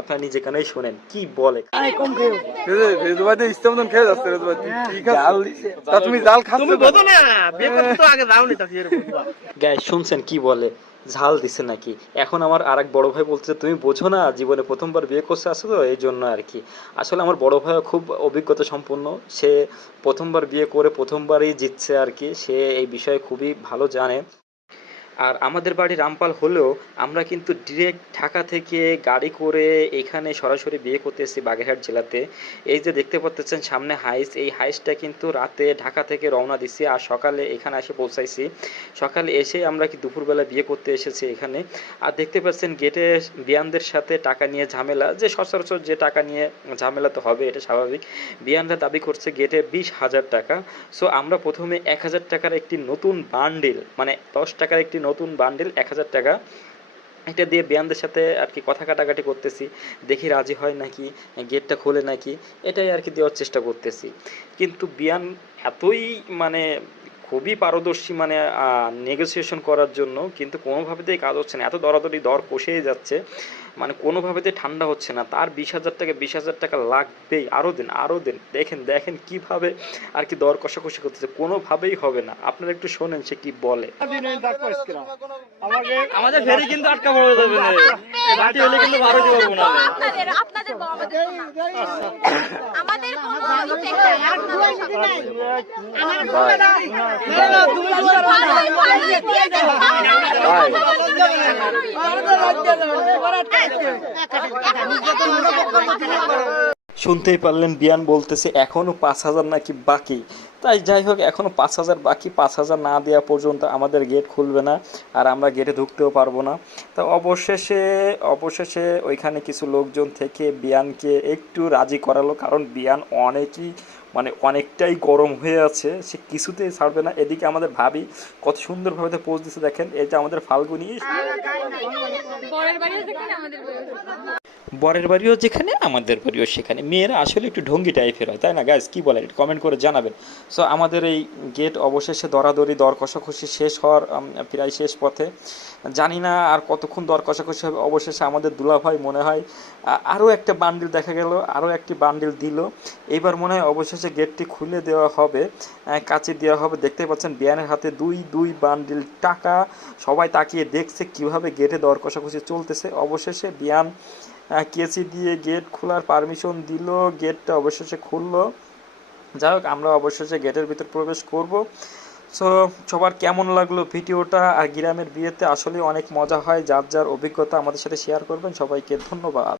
আপনারা নিজে কানেই শোনেন কি বলে। গাইস শুনছেন কি বলে, ঝাল দিছে নাকি। এখন আমার আর এক বড় ভাই বলছে তুমি বোঝো না, জীবনে প্রথমবার বিয়ে করছে আসো তো এই জন্য আর কি। আসলে আমার বড় ভাইও খুব অভিজ্ঞতা সম্পন্ন, সে প্রথমবার বিয়ে করে প্রথমবারই জিতছে আর কি, সে এই বিষয়ে খুবই ভালো জানে। আর আমাদের বাড়ি রামপাল হলেও আমরা কিন্তু ডিরেক্ট ঢাকা থেকে গাড়ি করে এখানে সরাসরি বিয়ে করতে এসেছি বাগেরহাট জেলাতে। এই যে দেখতে পাচ্ছেন সামনে হাইস, এই হাইসটা কিন্তু রাতে ঢাকা থেকে রওনা দিছি আর সকালে এখানে এসে পৌঁছাইছি। সকালে এসে আমরা কি দুপুরবেলা বিয়ে করতে এসেছি এখানে। আর দেখতে পাচ্ছেন গেটে বিয়ানদের সাথে টাকা নিয়ে ঝামেলা, যে সচরাচর যে টাকা নিয়ে ঝামেলা তো হবে, এটা স্বাভাবিক। বিয়ানরা দাবি করছে গেটে 20,000 টাকা। সো আমরা প্রথমে 1,000 টাকার একটি নতুন বান্ডিল, মানে 10 টাকার একটি নতুন বান্ডিল 1,000 টাকা, এটা দিয়ে বিয়ানদের সাথে আর কি কথা কাটাকাটি করতেছি, দেখি রাজি হয় নাকি, গেটটা খোলে নাকি, এটাই আর কি দেওয়ার চেষ্টা করতেছি। কিন্তু বিয়ান এতই মানে খুবই পারদর্শী, মানে নেগোসিয়েশন করার জন্য, কিন্তু কোনোভাবেতেই কাজ হচ্ছে না, এত দরাদরি দর কষেই যাচ্ছে, মানে কোনোভাবেতেই ঠান্ডা হচ্ছে না। তার 20,000 টাকা, 20,000 টাকা লাগবেই, আরও দিন আরও দিন। দেখেন দেখেন কীভাবে আর কি দর কষাকষি করতেছে, কোনোভাবেই হবে না। আপনারা একটু শোনেন সে কি বলে। আমাদের ফেরি কিন্তু আটকা পড়ে যাবে না, বাটি হলে কিন্তু ভাড়া দিতে পারবো না। আমাদের কোনো ইফেক্ট নাই, শুনতেই পারলেন বিয়ান বলতেছে এখনো 5,000 নাকি বাকি। তাই যাই হোক, এখনো 5,000 বাকি, 5,000 না দেওয়া পর্যন্ত আমাদের গেট খুলবে না আর আমরা গেটে ঢুকতেও পারবো না। তো অবশেষে ওইখানে কিছু লোকজন থেকে বিয়ানকে একটু রাজি করালো, কারণ বিয়ান অনেকটাই গরম হয়ে আছে, সে কিছুতেই ছাড়বে না। এদিকে আমাদের ভাবি কত সুন্দরভাবে পোজ দিচ্ছে, দেখেন এটা আমাদের ফাল্গুনি, বরের বাড়িও যেখানে আমাদের বাড়িও সেখানে। মেয়েরা আসলে একটু ঢঙ্গি টাইপের হয়, তাই না গাইজ, কি বলেন কমেন্ট করে জানাবেন। সো আমাদের এই গেট অবশেষে দরাদরি দর কষাকষি শেষ হওয়ার প্রায় শেষ পথে, জানি না আর কতক্ষণ দর কষাকষি হবে। অবশেষে আমাদের দুলাভাই মনে হয় আরও একটা বান্ডিল দেখা গেল, আরও একটি বান্ডিল দিল। এইবার মনে হয় অবশেষে গেটটি খুলে দেওয়া হবে, কাচি দেওয়া হবে। দেখতে পাচ্ছেন বিয়ানের হাতে দুই বান্ডিল টাকা, সবাই তাকিয়ে দেখছে কিভাবে গেটে দর কষাকষি চলতেছে। অবশেষে বিয়ান কেসি দিয়ে গেট খোলার পারমিশন দিল, গেটটা অবশেষে খুললো। যাই হোক, আমরা অবশেষে গেটের ভিতর প্রবেশ করব। সো সবার কেমন লাগলো ভিডিওটা? আর গ্রামের বিয়েতে আসলে অনেক মজা হয়, যার যার অভিজ্ঞতা আমাদের সাথে শেয়ার করবেন। সবাইকে ধন্যবাদ।